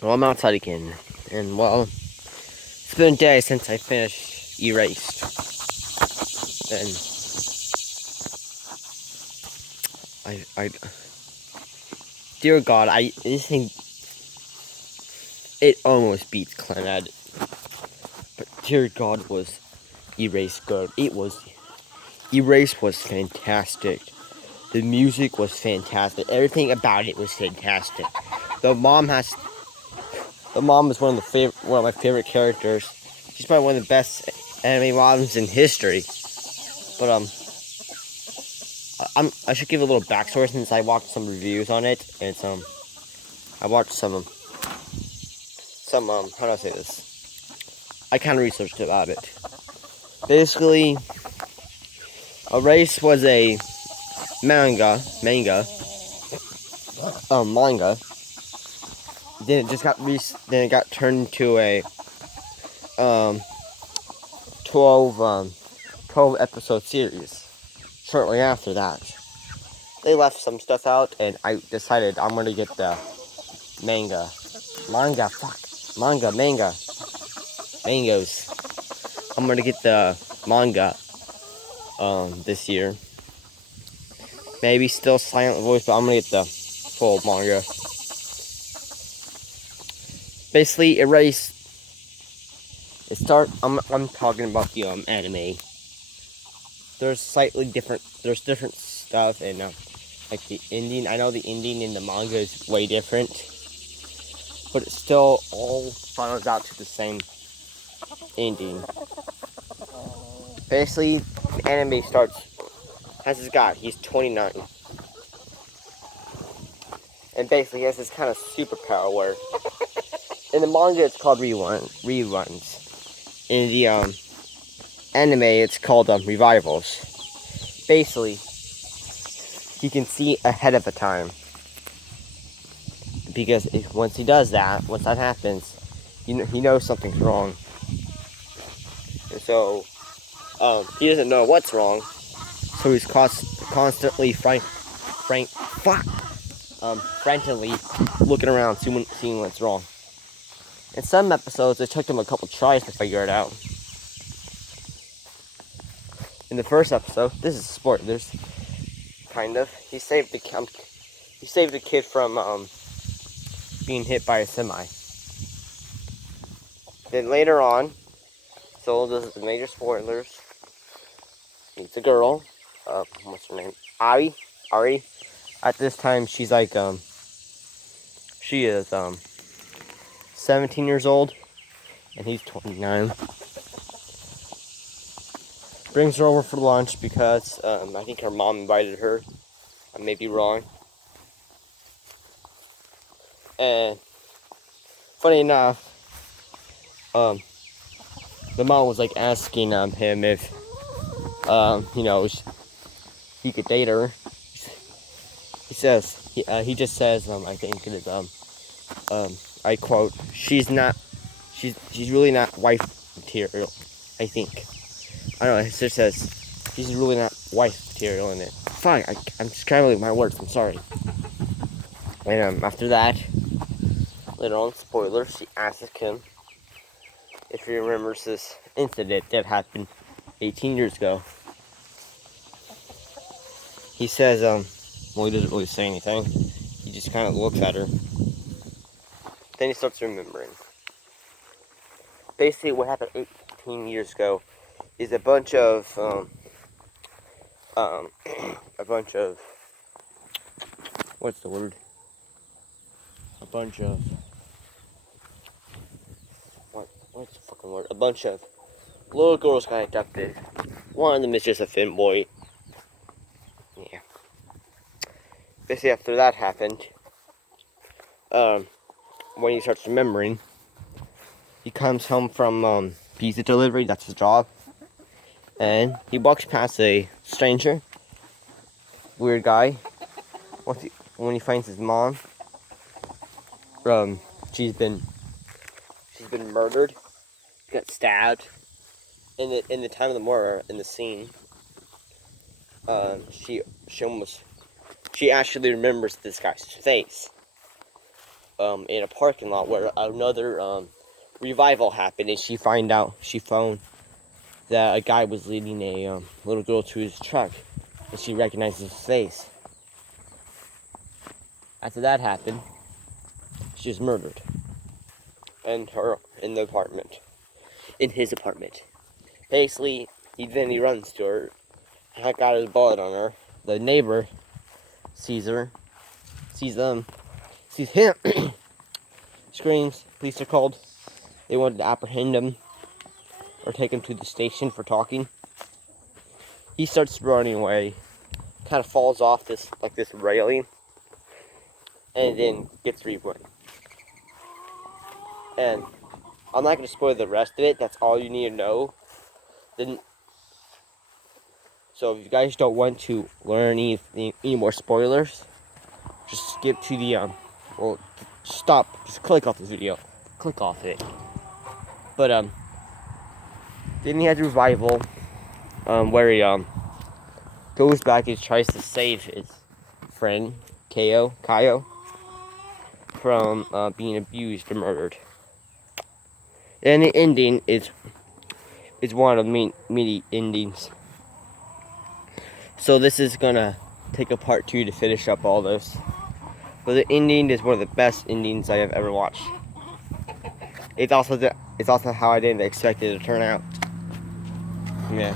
Well, I'm outside again, and well, it's been a day since I finished Erased, and dear God, this thing, it almost beats Clannad, but dear God, was Erased good. Erased was fantastic. The music was fantastic. Everything about it was fantastic. The mom has, the mom is one of my favorite characters. She's probably one of the best anime moms in history. But I should give a little backstory since I watched some reviews on it, and I watched how do I say this? I kind of researched about it. Basically, Erase was a manga. Then it got turned into a um 12 12 episode series. Shortly after that, they left some stuff out, and I decided I'm gonna get the manga, mangoes. I'm gonna get the manga this year. Maybe still silent voice, but I'm gonna get the full manga. Basically, Erase. I'm talking about the anime. There's slightly different. There's different stuff, and like the ending. I know the ending in the manga is way different, but it still all funnels out to the same ending. Basically, the anime starts. Has this guy? He's 29, and basically he has this kind of superpower where in the manga it's called reruns. In the anime it's called revivals. Basically, he can see ahead of the time because once that happens, he knows something's wrong, and so he doesn't know what's wrong. So he's constantly frantically looking around, seeing what's wrong. In some episodes, it took him a couple tries to figure it out. In the first episode, this is sport. There's kind of he saved the kid from being hit by a semi. Then later on, so this is the major spoilers. Meets a girl. What's her name? Ari. At this time, she's like she is 17 years old, and he's 29. Brings her over for lunch because I think her mom invited her. I may be wrong. And funny enough, the mom was like asking him if he could date her. He just says I think it is I quote, she's really not wife material. I think I don't know. It just says she's really not wife material in it. Fine, I'm scrambling my words. I'm sorry. And after that, later on, spoiler, she asks him if he remembers this incident that happened 18 years ago. He says, well, he doesn't really say anything. He just kind of looks at her. Then he starts remembering. Basically, what happened 18 years ago is a bunch of, what's the word? A bunch of, what's the fucking word? A bunch of little girls got abducted. One of them is just a thin boy. Yeah. Basically, after that happened, when he starts remembering, he comes home from pizza delivery. That's his job, and he walks past a stranger, weird guy. When he finds his mom, she's been murdered, got stabbed. In the time of the murder, in the scene, she actually remembers this guy's face. in a parking lot where another revival happened, and she found that a guy was leading a little girl to his truck, and she recognized his face. After that happened, she was murdered in his apartment. Basically, he runs to her, got his blood on her. The neighbor sees him, screams. Police are called. They wanted to apprehend him or take him to the station for talking. He starts running away, kind of falls off this railing, and then gets reborn. And I'm not going to spoil the rest of it. That's all you need to know. So if you guys don't want to learn any more spoilers, just skip to the stop. Just click off this video. Click off it. But then he has a revival where he goes back and tries to save his friend Kayo from being abused or murdered. And the ending is one of the many endings. So this is gonna take a part 2 to finish up all those. But the ending is one of the best endings I have ever watched. It's also how I didn't expect it to turn out. Yeah.